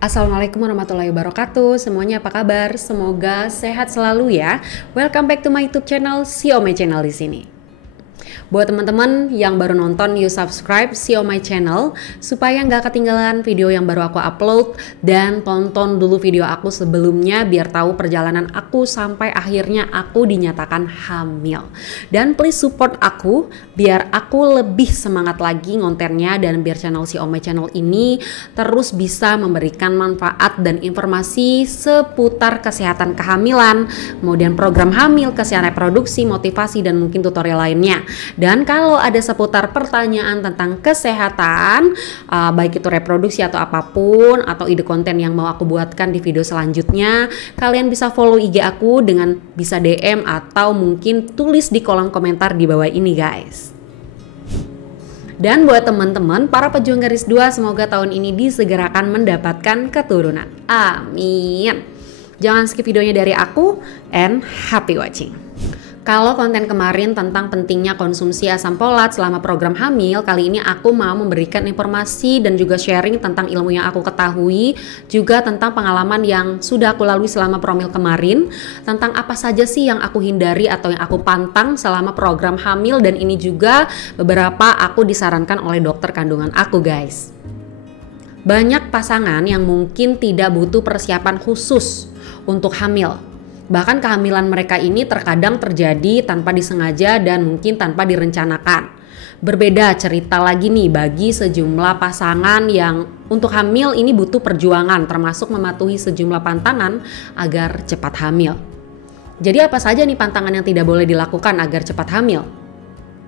Assalamualaikum warahmatullahi wabarakatuh. Semuanya apa kabar? Semoga sehat selalu ya. Welcome back to my YouTube channel, Xiaomi Channel di sini. Buat teman-teman yang baru nonton, you subscribe Xiaomi Channel supaya nggak ketinggalan video yang baru aku upload, dan tonton dulu video aku sebelumnya biar tahu perjalanan aku sampai akhirnya aku dinyatakan hamil. Dan please support aku biar aku lebih semangat lagi ngontennya, dan biar channel Xiaomi Channel ini terus bisa memberikan manfaat dan informasi seputar kesehatan kehamilan, kemudian program hamil, kesehatan reproduksi, motivasi, dan mungkin tutorial lainnya. Dan kalau ada seputar pertanyaan tentang kesehatan, baik itu reproduksi atau apapun, atau ide konten yang mau aku buatkan di video selanjutnya, kalian bisa follow IG aku dengan bisa DM atau mungkin tulis di kolom komentar di bawah ini guys. Dan buat teman-teman para pejuang garis 2, semoga tahun ini disegerakan mendapatkan keturunan. Amin. Jangan skip videonya dari aku, and happy watching. Kalau konten kemarin tentang pentingnya konsumsi asam folat selama program hamil, kali ini aku mau memberikan informasi dan juga sharing tentang ilmu yang aku ketahui, juga tentang pengalaman yang sudah aku lalui selama promil kemarin, tentang apa saja sih yang aku hindari atau yang aku pantang selama program hamil, dan ini juga beberapa aku disarankan oleh dokter kandungan aku guys. Banyak pasangan yang mungkin tidak butuh persiapan khusus untuk hamil. Bahkan kehamilan mereka ini terkadang terjadi tanpa disengaja dan mungkin tanpa direncanakan. Berbeda cerita lagi nih bagi sejumlah pasangan yang untuk hamil ini butuh perjuangan, termasuk mematuhi sejumlah pantangan agar cepat hamil. Jadi apa saja nih pantangan yang tidak boleh dilakukan agar cepat hamil?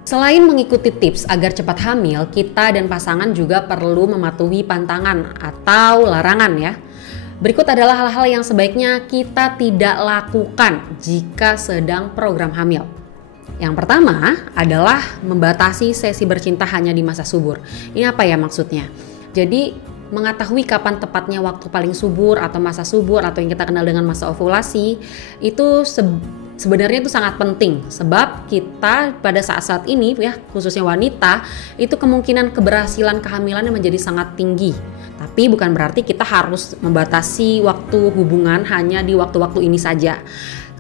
Selain mengikuti tips agar cepat hamil, kita dan pasangan juga perlu mematuhi pantangan atau larangan ya. Berikut adalah hal-hal yang sebaiknya kita tidak lakukan jika sedang program hamil. Yang pertama adalah membatasi sesi bercinta hanya di masa subur. Ini apa ya maksudnya? Jadi mengetahui kapan tepatnya waktu paling subur atau masa subur atau yang kita kenal dengan masa ovulasi itu sebenarnya itu sangat penting, sebab kita pada saat-saat ini ya, khususnya wanita, itu kemungkinan keberhasilan kehamilannya menjadi sangat tinggi. Tapi bukan berarti kita harus membatasi waktu hubungan hanya di waktu-waktu ini saja.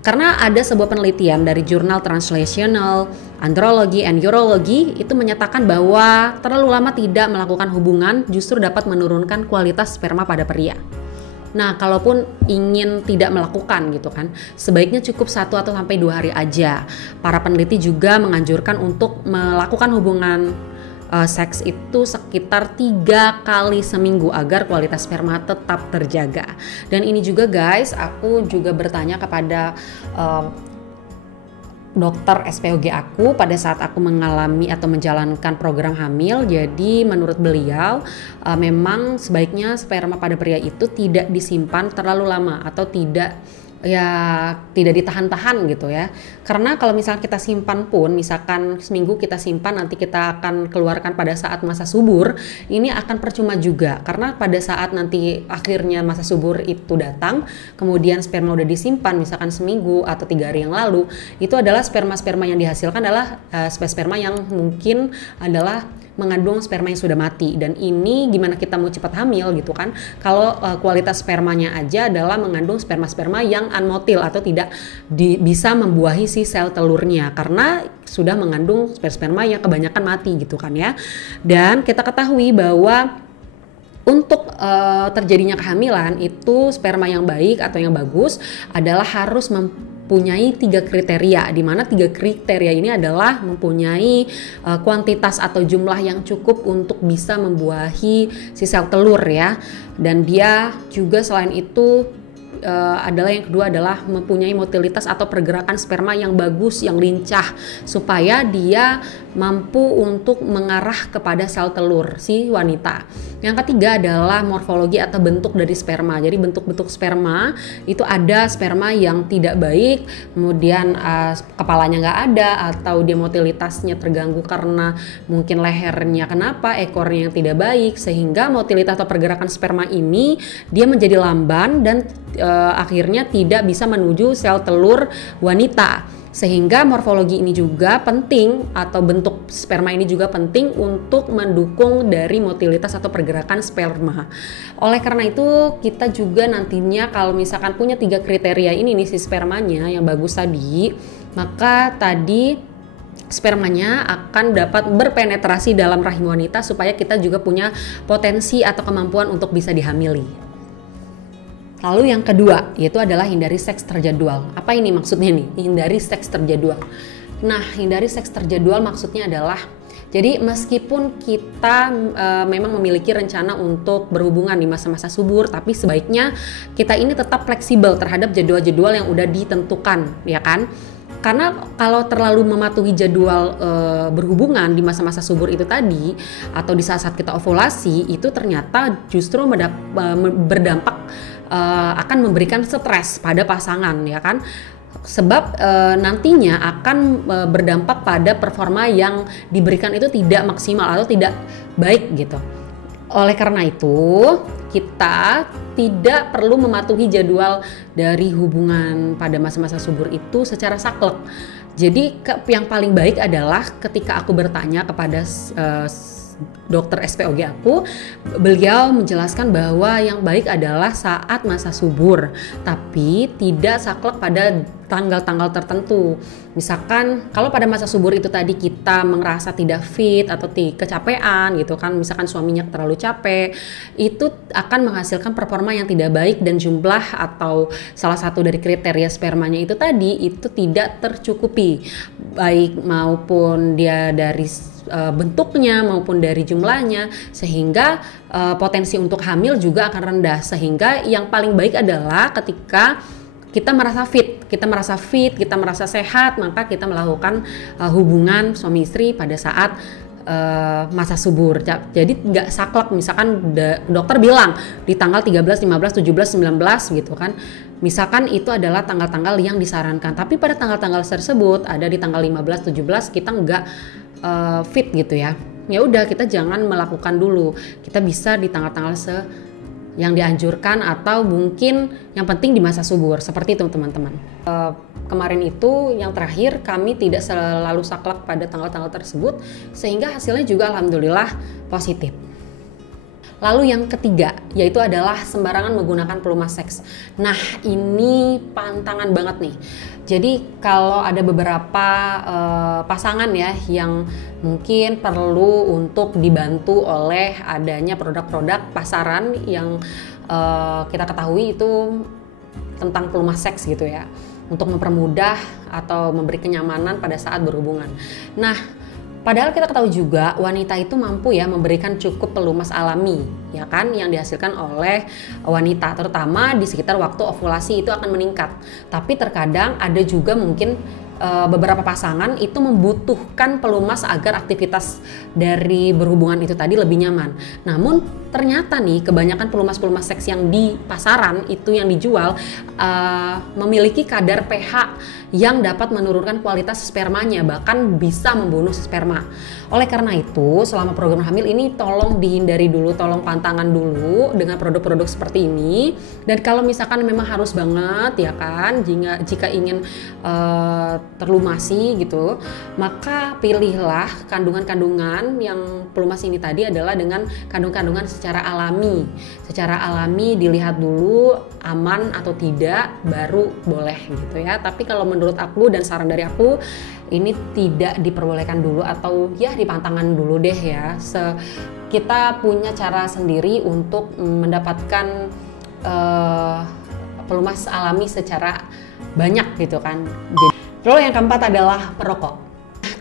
Karena ada sebuah penelitian dari jurnal Translational Andrology and Urology itu menyatakan bahwa terlalu lama tidak melakukan hubungan justru dapat menurunkan kualitas sperma pada pria. Nah, kalaupun ingin tidak melakukan gitu kan, sebaiknya cukup 1 atau sampai 2 hari aja. Para peneliti juga menganjurkan untuk melakukan hubungan seks itu sekitar 3 kali seminggu agar kualitas sperma tetap terjaga. Dan ini juga guys, aku juga bertanya kepada dokter SPOG aku pada saat aku mengalami atau menjalankan program hamil. Jadi menurut beliau memang sebaiknya sperma pada pria itu tidak disimpan terlalu lama atau tidak ditahan-tahan gitu ya. Karena kalau misalnya kita simpan pun, misalkan seminggu kita simpan, nanti kita akan keluarkan pada saat masa subur, ini akan percuma juga. Karena pada saat nanti akhirnya masa subur itu datang, kemudian sperma udah disimpan misalkan seminggu atau 3 hari yang lalu, itu adalah sperma-sperma yang dihasilkan adalah sperma yang mungkin adalah mengandung sperma yang sudah mati. Dan ini gimana kita mau cepat hamil gitu kan, kalau kualitas spermanya aja adalah mengandung sperma-sperma yang unmotil atau tidak bisa membuahi si sel telurnya karena sudah mengandung sperma yang kebanyakan mati gitu kan ya. Dan kita ketahui bahwa untuk terjadinya kehamilan itu sperma yang baik atau yang bagus adalah harus mempunyai 3 kriteria, di mana 3 kriteria ini adalah mempunyai kuantitas atau jumlah yang cukup untuk bisa membuahi si sel telur ya. Dan dia juga selain itu adalah yang kedua adalah mempunyai motilitas atau pergerakan sperma yang bagus, yang lincah, supaya dia mampu untuk mengarah kepada sel telur si wanita. Yang ketiga adalah morfologi atau bentuk dari sperma. Jadi bentuk-bentuk sperma itu ada sperma yang tidak baik, kemudian kepalanya nggak ada, atau dia motilitasnya terganggu karena mungkin lehernya kenapa, ekornya yang tidak baik, sehingga motilitas atau pergerakan sperma ini dia menjadi lamban dan akhirnya tidak bisa menuju sel telur wanita. Sehingga morfologi ini juga penting, atau bentuk sperma ini juga penting untuk mendukung dari motilitas atau pergerakan sperma. Oleh karena itu kita juga nantinya kalau misalkan punya 3 kriteria ini nih si spermanya yang bagus tadi, maka tadi spermanya akan dapat berpenetrasi dalam rahim wanita supaya kita juga punya potensi atau kemampuan untuk bisa dihamili. Lalu yang kedua, yaitu adalah hindari seks terjadwal. Apa ini maksudnya nih? Hindari seks terjadwal. Nah, hindari seks terjadwal maksudnya adalah, jadi meskipun kita memang memiliki rencana untuk berhubungan di masa-masa subur, tapi sebaiknya kita ini tetap fleksibel terhadap jadwal-jadwal yang udah ditentukan, ya kan? Karena kalau terlalu mematuhi jadwal berhubungan di masa-masa subur itu tadi, atau di saat-saat kita ovulasi, itu ternyata justru berdampak akan memberikan stres pada pasangan, ya kan? Sebab nantinya akan berdampak pada performa yang diberikan itu tidak maksimal atau tidak baik gitu. Oleh karena itu kita tidak perlu mematuhi jadwal dari hubungan pada masa-masa subur itu secara saklek. Jadi yang paling baik adalah ketika aku bertanya kepada dokter SPOG aku, beliau menjelaskan bahwa yang baik adalah saat masa subur, tapi tidak saklek pada tanggal-tanggal tertentu. Misalkan kalau pada masa subur itu tadi kita merasa tidak fit atau kecapean gitu kan, misalkan suaminya terlalu capek, itu akan menghasilkan performa yang tidak baik dan jumlah atau salah satu dari kriteria spermanya itu tadi itu tidak tercukupi, baik maupun dia dari bentuknya maupun dari jumlahnya, sehingga potensi untuk hamil juga akan rendah. Sehingga yang paling baik adalah ketika kita merasa fit, kita merasa sehat, maka kita melakukan hubungan suami istri pada saat masa subur. Jadi nggak saklek, misalkan dokter bilang di tanggal 13, 15, 17, 19 gitu kan. Misalkan itu adalah tanggal-tanggal yang disarankan, tapi pada tanggal-tanggal tersebut ada di tanggal 15, 17 kita nggak fit gitu ya. Ya udah, kita jangan melakukan dulu. Kita bisa di tanggal-tanggal yang dianjurkan, atau mungkin yang penting di masa subur. Seperti itu teman-teman. Kemarin itu yang terakhir kami tidak selalu saklek pada tanggal-tanggal tersebut, sehingga hasilnya juga alhamdulillah positif. Lalu yang ketiga, yaitu adalah sembarangan menggunakan pelumas seks. Nah, ini pantangan banget nih. Jadi kalau ada beberapa pasangan ya yang mungkin perlu untuk dibantu oleh adanya produk-produk pasaran yang kita ketahui itu tentang pelumas seks gitu ya, untuk mempermudah atau memberi kenyamanan pada saat berhubungan. Nah, padahal kita ketahui juga wanita itu mampu ya memberikan cukup pelumas alami, ya kan, yang dihasilkan oleh wanita, terutama di sekitar waktu ovulasi itu akan meningkat. Tapi terkadang ada juga mungkin beberapa pasangan itu membutuhkan pelumas agar aktivitas dari berhubungan itu tadi lebih nyaman. Namun ternyata nih kebanyakan pelumas-pelumas seks yang di pasaran itu yang dijual memiliki kadar pH yang dapat menurunkan kualitas spermanya, bahkan bisa membunuh sperma. Oleh karena itu selama program hamil ini tolong dihindari dulu, tolong pantangan dulu dengan produk-produk seperti ini. Dan kalau misalkan memang harus banget ya kan, jika ingin terlumasi gitu, maka pilihlah kandungan-kandungan yang pelumas ini tadi adalah dengan kandungan-kandungan secara alami. Secara alami dilihat dulu aman atau tidak, baru boleh gitu ya. Tapi kalau menurut aku dan saran dari aku, ini tidak diperbolehkan dulu, atau ya dipantangkan dulu deh ya. Kita punya cara sendiri untuk mendapatkan pelumas alami secara banyak gitu kan. Lalu yang keempat adalah perokok.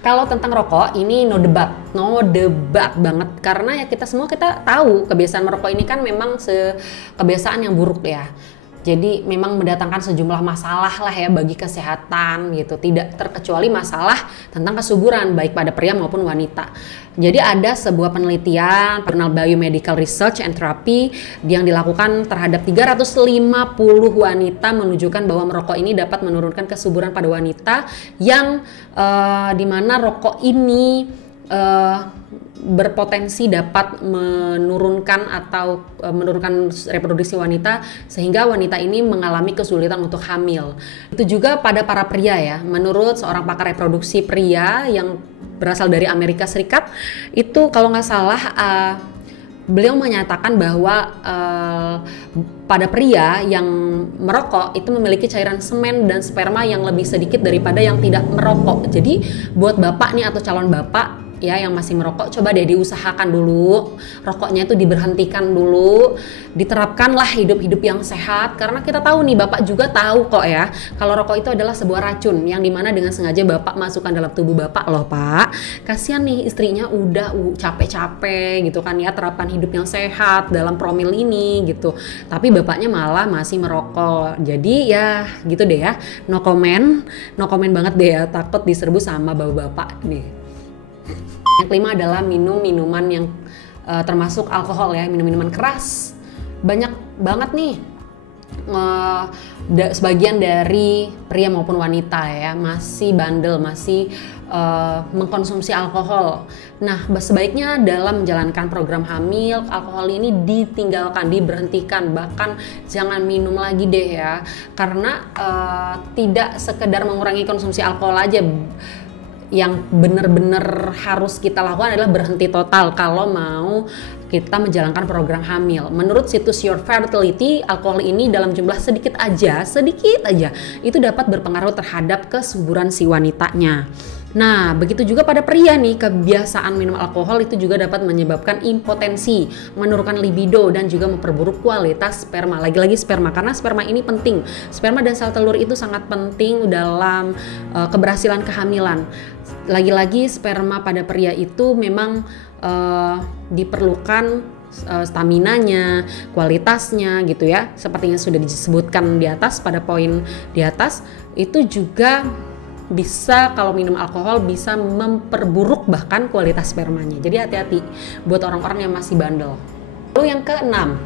Kalau tentang rokok ini no debat banget, karena ya kita tahu kebiasaan merokok ini kan memang kebiasaan yang buruk ya. Jadi memang mendatangkan sejumlah masalah lah ya bagi kesehatan gitu, tidak terkecuali masalah tentang kesuburan baik pada pria maupun wanita. Jadi ada sebuah penelitian Journal Biomedical Research and Therapy yang dilakukan terhadap 350 wanita menunjukkan bahwa merokok ini dapat menurunkan kesuburan pada wanita, yang dimana rokok ini berpotensi dapat menurunkan reproduksi wanita sehingga wanita ini mengalami kesulitan untuk hamil. Itu juga pada para pria ya. Menurut seorang pakar reproduksi pria yang berasal dari Amerika Serikat, itu kalau nggak salah beliau menyatakan bahwa pada pria yang merokok itu memiliki cairan semen dan sperma yang lebih sedikit daripada yang tidak merokok. Jadi buat bapak nih atau calon bapak ya yang masih merokok, coba deh diusahakan dulu rokoknya itu diberhentikan dulu, diterapkanlah hidup-hidup yang sehat, karena kita tahu nih, bapak juga tahu kok ya kalau rokok itu adalah sebuah racun yang dimana dengan sengaja bapak masukkan dalam tubuh bapak loh pak. Kasihan nih istrinya udah capek-capek gitu kan ya, terapkan hidup yang sehat dalam promil ini gitu, tapi bapaknya malah masih merokok. Jadi ya gitu deh ya, no comment banget deh ya, takut diserbu sama bapak-bapak nih. Yang kelima adalah minum minuman yang termasuk alkohol ya, minum-minuman keras. Banyak banget nih sebagian dari pria maupun wanita ya masih bandel, masih mengkonsumsi alkohol. Nah, sebaiknya dalam menjalankan program hamil, alkohol ini ditinggalkan, diberhentikan, bahkan jangan minum lagi deh ya. Karena tidak sekedar mengurangi konsumsi alkohol aja, yang benar-benar harus kita lakukan adalah berhenti total kalau mau kita menjalankan program hamil. Menurut situs Your Fertility, alkohol ini dalam jumlah sedikit aja itu dapat berpengaruh terhadap kesuburan si wanitanya. Nah, begitu juga pada pria nih, kebiasaan minum alkohol itu juga dapat menyebabkan impotensi, menurunkan libido, dan juga memperburuk kualitas sperma. Lagi-lagi sperma, karena sperma ini penting. Sperma dan sel telur itu sangat penting dalam keberhasilan kehamilan. Lagi-lagi sperma pada pria itu memang diperlukan staminanya, kualitasnya gitu ya. Seperti yang sudah disebutkan di atas pada poin di atas, itu juga bisa kalau minum alkohol bisa memperburuk bahkan kualitas spermanya. Jadi hati-hati buat orang-orang yang masih bandel. Lalu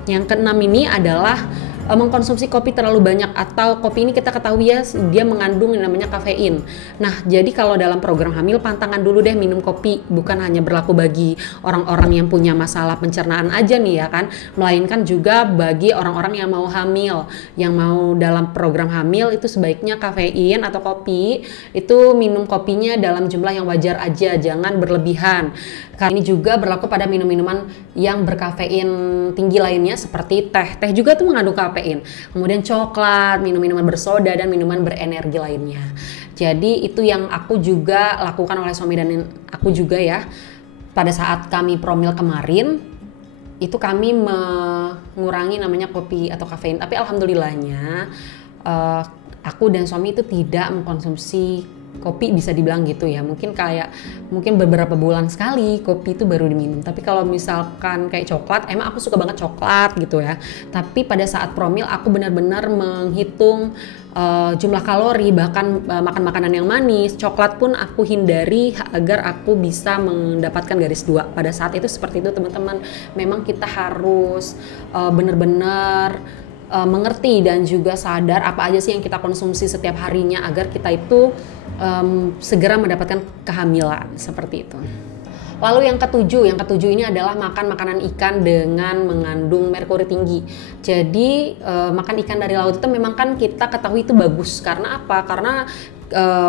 yang keenam ini adalah mengkonsumsi kopi terlalu banyak, atau kopi ini kita ketahui ya dia mengandung yang namanya kafein. Nah, jadi kalau dalam program hamil pantangan dulu deh minum kopi, bukan hanya berlaku bagi orang-orang yang punya masalah pencernaan aja nih ya kan, melainkan juga bagi orang-orang yang mau hamil, yang mau dalam program hamil itu sebaiknya kafein atau kopi itu minum kopinya dalam jumlah yang wajar aja, jangan berlebihan. Karena ini juga berlaku pada minum-minuman yang berkafein tinggi lainnya seperti teh. Teh juga tuh mengandung kafein. Kemudian coklat, minum-minuman bersoda, dan minuman berenergi lainnya. Jadi itu yang aku juga lakukan oleh suami dan aku juga ya. Pada saat kami promil kemarin, itu kami mengurangi namanya kopi atau kafein. Tapi alhamdulillahnya aku dan suami itu tidak mengkonsumsi kopi, bisa dibilang gitu ya, mungkin beberapa bulan sekali kopi itu baru diminum. Tapi kalau misalkan kayak coklat, emang aku suka banget coklat gitu ya, tapi pada saat promil aku benar-benar menghitung jumlah kalori, bahkan makan makanan yang manis. Coklat pun aku hindari agar aku bisa mendapatkan garis 2 pada saat itu. Seperti itu teman-teman, memang kita harus benar-benar mengerti dan juga sadar apa aja sih yang kita konsumsi setiap harinya agar kita itu segera mendapatkan kehamilan, seperti itu. Lalu yang ketujuh ini adalah makan makanan ikan dengan mengandung merkuri tinggi. Jadi makan ikan dari laut itu memang kan kita ketahui itu bagus. Karena apa? Karena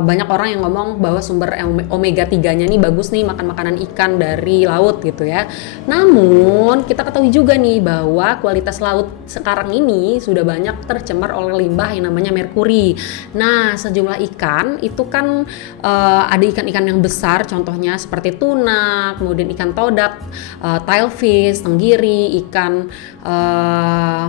banyak orang yang ngomong bahwa sumber omega 3-nya nih bagus nih makan makanan ikan dari laut gitu ya. Namun kita ketahui juga nih bahwa kualitas laut sekarang ini sudah banyak tercemar oleh limbah yang namanya merkuri. Nah, sejumlah ikan itu kan ada ikan-ikan yang besar, contohnya seperti tuna, kemudian ikan todak, tilefish, tenggiri, ikan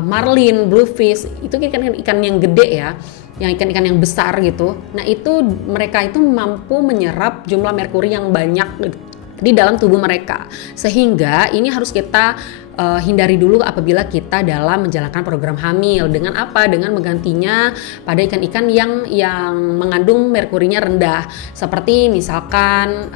marlin, bluefish, itu ikan-ikan yang gede ya, yang ikan-ikan yang besar gitu. Nah, itu mereka itu mampu menyerap jumlah merkuri yang banyak di dalam tubuh mereka. Sehingga ini harus kita hindari dulu apabila kita dalam menjalankan program hamil. Dengan apa? Dengan menggantinya pada ikan-ikan yang mengandung merkurinya rendah. Seperti misalkan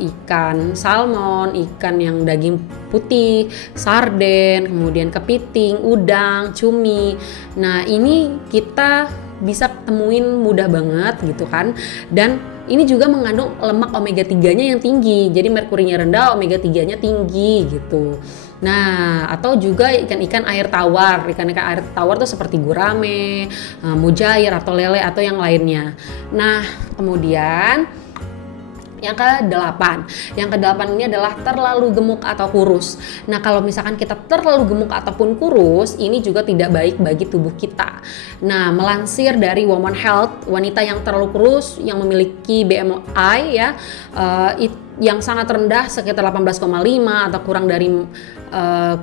ikan salmon, ikan yang daging putih, sarden, kemudian kepiting, udang, cumi. Nah, ini kita bisa temuin mudah banget gitu kan. Dan ini juga mengandung lemak omega 3-nya yang tinggi. Jadi merkurinya rendah, omega 3-nya tinggi gitu. Nah, atau juga ikan-ikan air tawar. Ikan-ikan air tawar tuh seperti gurame, mujair atau lele atau yang lainnya. Nah, kemudian yang ke-8. Yang ke-8 ini adalah terlalu gemuk atau kurus. Nah, kalau misalkan kita terlalu gemuk ataupun kurus, ini juga tidak baik bagi tubuh kita. Nah, melansir dari Women Health, wanita yang terlalu kurus yang memiliki BMI ya yang sangat rendah sekitar 18,5 atau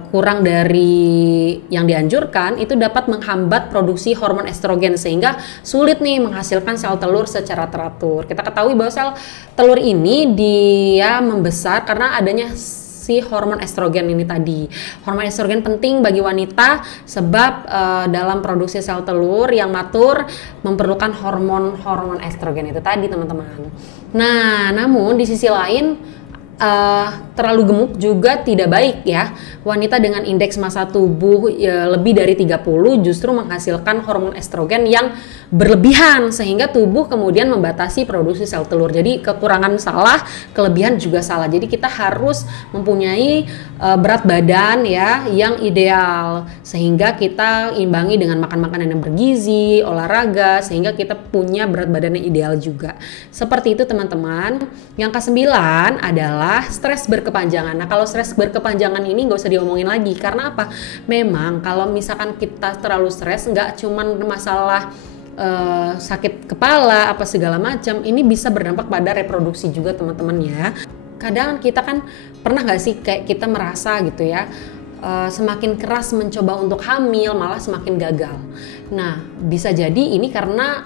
kurang dari yang dianjurkan, itu dapat menghambat produksi hormon estrogen sehingga sulit nih menghasilkan sel telur secara teratur. Kita ketahui bahwa sel telur ini dia membesar karena adanya si hormon estrogen ini tadi. Hormon estrogen penting bagi wanita sebab dalam produksi sel telur yang matur memerlukan hormon estrogen itu tadi, teman-teman. Nah, namun di sisi lain terlalu gemuk juga tidak baik ya. Wanita dengan indeks massa tubuh lebih dari 30 justru menghasilkan hormon estrogen yang berlebihan sehingga tubuh kemudian membatasi produksi sel telur. Jadi kekurangan salah, kelebihan juga salah. Jadi kita harus mempunyai berat badan ya yang ideal sehingga kita imbangi dengan makan makanan yang bergizi, olahraga sehingga kita punya berat badan yang ideal juga. Seperti itu, teman-teman. Yang ke-9 adalah stres berkepanjangan. Nah, kalau stres berkepanjangan ini nggak usah diomongin lagi. Karena apa? Memang kalau misalkan kita terlalu stres, nggak cuman masalah sakit kepala apa segala macam, ini bisa berdampak pada reproduksi juga, teman-teman ya. Kadang kita kan pernah nggak sih kayak kita merasa gitu ya, semakin keras mencoba untuk hamil malah semakin gagal. Nah, bisa jadi ini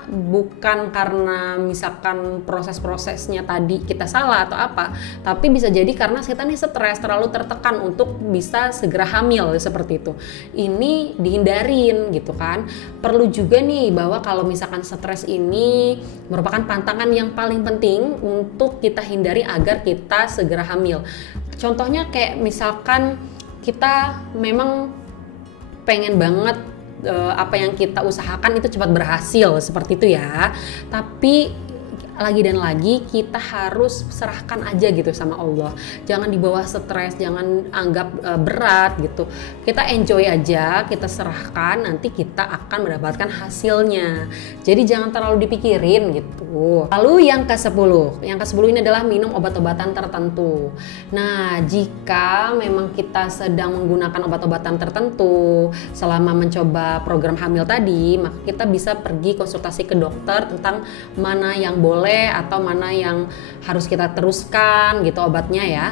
bukan karena misalkan proses-prosesnya tadi kita salah atau apa, tapi bisa jadi karena kita nih stres, terlalu tertekan untuk bisa segera hamil seperti itu. Ini dihindarin gitu kan. Perlu juga nih bahwa kalau misalkan stres ini merupakan pantangan yang paling penting untuk kita hindari agar kita segera hamil. Contohnya kayak misalkan kita memang pengen banget apa yang kita usahakan itu cepat berhasil seperti itu ya, tapi lagi dan lagi kita harus serahkan aja gitu sama Allah. Jangan dibawa stres, jangan anggap berat gitu. Kita enjoy aja, kita serahkan, nanti kita akan mendapatkan hasilnya. Jadi jangan terlalu dipikirin gitu. Lalu yang ke-10. Yang ke-10 ini adalah minum obat-obatan tertentu. Nah, jika memang kita sedang menggunakan obat-obatan tertentu selama mencoba program hamil tadi, maka kita bisa pergi konsultasi ke dokter tentang mana yang boleh atau mana yang harus kita teruskan gitu obatnya ya,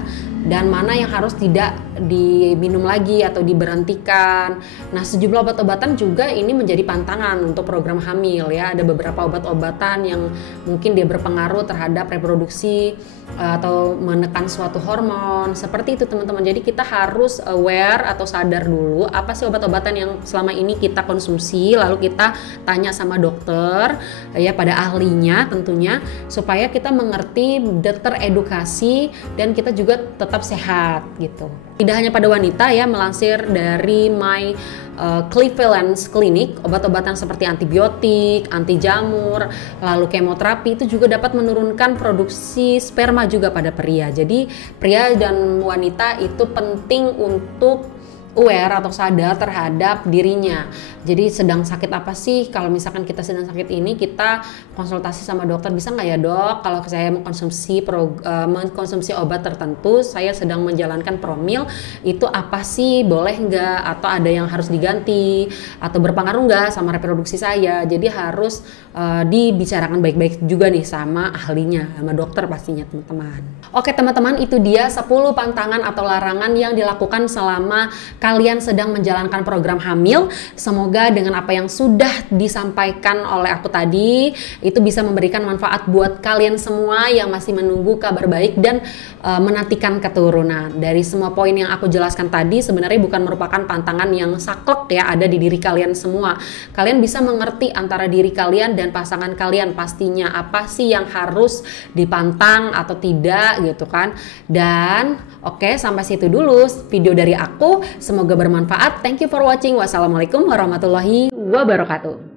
dan mana yang harus tidak diminum lagi atau diberhentikan. Nah, sejumlah obat-obatan juga ini menjadi pantangan untuk program hamil ya. Ada beberapa obat-obatan yang mungkin dia berpengaruh terhadap reproduksi atau menekan suatu hormon. Seperti itu, teman-teman. Jadi kita harus aware atau sadar dulu apa sih obat-obatan yang selama ini kita konsumsi, lalu kita tanya sama dokter ya, pada ahlinya tentunya, supaya kita mengerti, teredukasi, dan kita juga tetap sehat gitu. Tidak hanya pada wanita ya, melansir dari My Cleveland Clinic, obat-obatan seperti antibiotik, anti jamur, lalu kemoterapi itu juga dapat menurunkan produksi sperma juga pada pria. Jadi pria dan wanita itu penting untuk aware atau sadar terhadap dirinya. Jadi sedang sakit apa sih? Kalau misalkan kita sedang sakit ini, kita konsultasi sama dokter, bisa nggak ya dok, kalau saya mengkonsumsi obat tertentu, saya sedang menjalankan promil, itu apa sih, boleh nggak, atau ada yang harus diganti, atau berpengaruh nggak sama reproduksi saya. Jadi harus dibicarakan baik-baik juga nih sama ahlinya, sama dokter pastinya, teman-teman. Oke teman-teman, itu dia 10 pantangan atau larangan yang dilakukan selama kalian sedang menjalankan program hamil. Semoga dengan apa yang sudah disampaikan oleh aku tadi itu bisa memberikan manfaat buat kalian semua yang masih menunggu kabar baik dan menantikan keturunan. Dari semua poin yang aku jelaskan tadi sebenarnya bukan merupakan pantangan yang saklek ya, ada di diri kalian semua. Kalian bisa mengerti antara diri kalian dan pasangan kalian pastinya apa sih yang harus dipantang atau tidak gitu kan. Dan oke, sampai situ dulu video dari aku. Semoga bermanfaat. Thank you for watching. Wassalamualaikum warahmatullahi wabarakatuh.